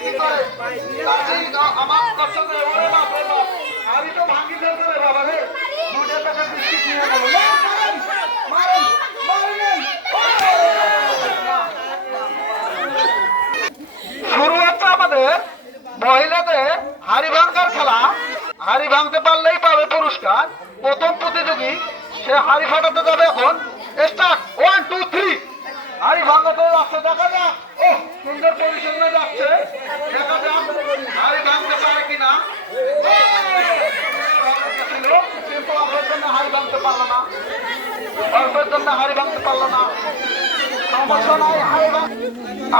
কি করে চাচি আমার কষ্ট করে ওরে বাপ রে বাপ আমি তো ভাঙি ফেলতে রে বাবা রে 2 টাকা বিস্কিট নিয়ে গেল মারেন মারেন শুরু হচ্ছে আমাদের মহিলাদের হাড়ি ভাঙার খেলা। হাড়ি ভাঙতে পারলেই পাবে পুরস্কার। প্রথম প্রতিযোগী সে হাড়ি ফাটাতে যাবে। এখন স্টার্ট 1 2 3 হাড়ি ভাঙাতে যাচ্ছে। দেখা যাক ও সুন্দর পরিশ্রমে যাচ্ছে। দেখা যাক হাড়ি ভাঙতে পারে কিনা। কিন্তু অল্পের জন্য হাড়ি ভাঙতে পারলো না। অল্পের জন্য হাড়ি ভাঙতে পারলো না। সমস্যা নাই হাড়ি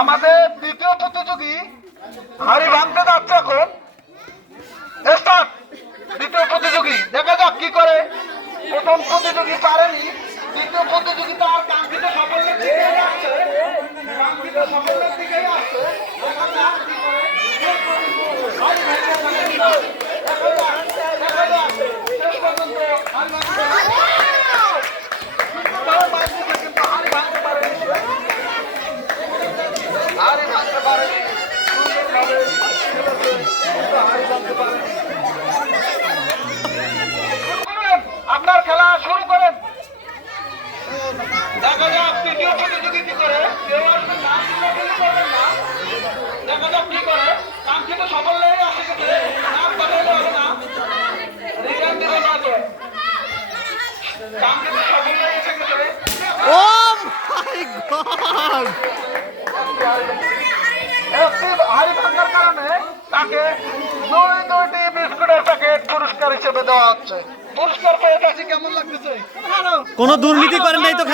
আমাদের দ্বিতীয় প্রতিযোগী হাড়ি ভাঙতে যাচ্ছে। এখন স্টার্ট দ্বিতীয় প্রতিযোগী। দেখা যাক কি করে। প্রথম প্রতিযোগী পারেনি, দ্বিতীয় প্রতিযোগী তার কাঙ্ক্ষিত সাফল্যের দিকে আসছে। কাঙ্ক্ষিত সাফল্যের দিকেই আসছে। দেখা যাক কি করে। হাড়ি ভাঙতে পারে কিনা। দেখা যাক দেখা যাক শেষ পর্যন্ত হাড়ি ভাঙতে পারে কিন্তু হাড়ি ভাঙতে পারেনি। হাড়ি ভাঙতে পারেনি। আপনার খেলা শুরু করেন। দেখা যাক তৃতীয় প্রতিযোগী কি করে। কেউ আসবেন না, করবেন না। দেখা যাক কি করে। কাঙ্ক্ষিত সাফল্যে আসে গেছে। নাম বদলে হবে না, রিটার্ন দিলে না তো। কাঙ্ক্ষিত সাফল্যে এসে গেছে। ও মাই গড! হাড়ি ভাঙার কারণে তাকে 2টি বিস্কুটের প্যাকেট পুরস্কার হিসেবে দেওয়া হচ্ছে। পুরস্কার পেয়ে গেছে। কেমন লাগতেছে? কোনো দুর্নীতি করেন নাই তো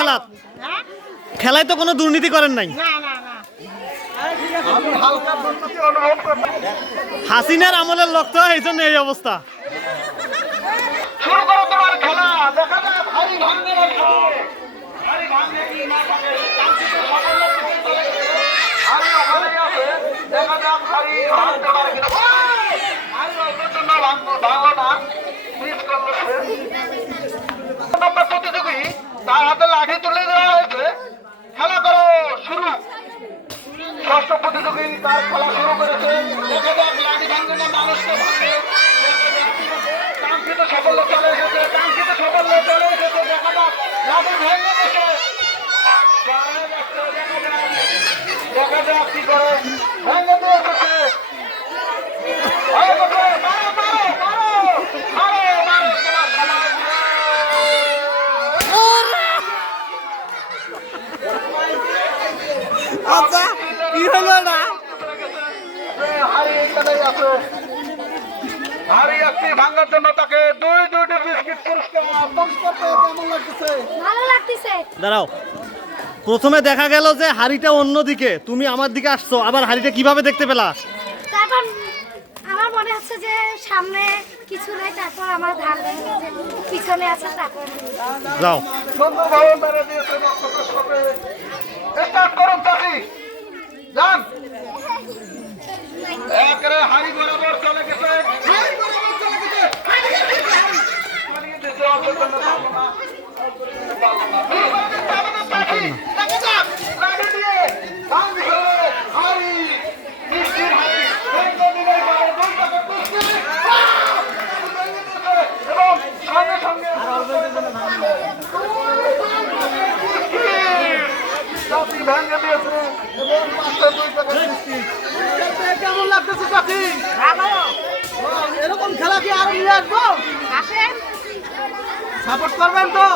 খেলায় তো কোনো দুর্নীতি করেন নাই। আমি হালকা দুর্নীতি অনুভব করলাম। হাসিনার আমলের লোক তো এই জন্য এই অবস্থা। শুরু করো তোমার খেলা। দেখা যাক হাড়ি ভাঙতে পারে। হাড়ি ভাঙতে কি না পারে। কাঙ্ক্ষিত সাফল্যের দিকে চলে গেছে। হাড়ি ওখানেই আছে। দেখা যাক হাড়ি ভাঙতে পারে কিনা। হাড়ি অল্পের জন্য ভাঙলো না, মিস করলো সে। নম্বর প্রতিযোগী তার হাতে লাঠি তুলে দেওয়া হয়েছে। খেলা করো শুরু। ষষ্ঠ প্রতিযোগী তার খেলা শুরু করেছে। দেখা যাক লাঠি ভাঙবে না মানুষকে ভাঙবে। কাঙ্ক্ষিত সাফল্য চলে এসেছে। কাঙ্ক্ষিত সাফল্য চলে এসেছে। দেখা যাক লাঠি ভেঙে গেছে। দেখা যাক কি করে। ভেঙে দিয়ে এসেছে। হয়ে গেছে। মারো মারো মারো মারো মারো তোমার সমাজ। আচ্ছা কি হলো না? হাড়ি এইখানেই আছে। হাড়ি একটি ভাঙার জন্য তাকে 2টি বিস্কিট পুরস্কার পেয়ে কেমন লাগতেছে? ভালো লাগতেছে। দাঁড়াও, প্রথমে দেখা গেল যে হাড়িটা অন্যদিকে, তুমি আমার দিকে আসছো, আবার হাড়িটা কিভাবে দেখতে পেলা? তারপর আমার মনে হচ্ছে যে সামনে কিছু নেই, তারপর আমার ধান পিছনে আছে। তারপর যাও সুন্দরভাবে মেরে দিয়েছে। স্টার্ট করুন চাচি, যান। একরে হাড়ি বরাবর চলে গেছে। হাড়ি বরাবর চলে গেছে। কেমন লাগতেছে চাচি? এরকম খেলা কি আরো নিয়ে আসবো? আসেন, সাপোর্ট করবেন তো?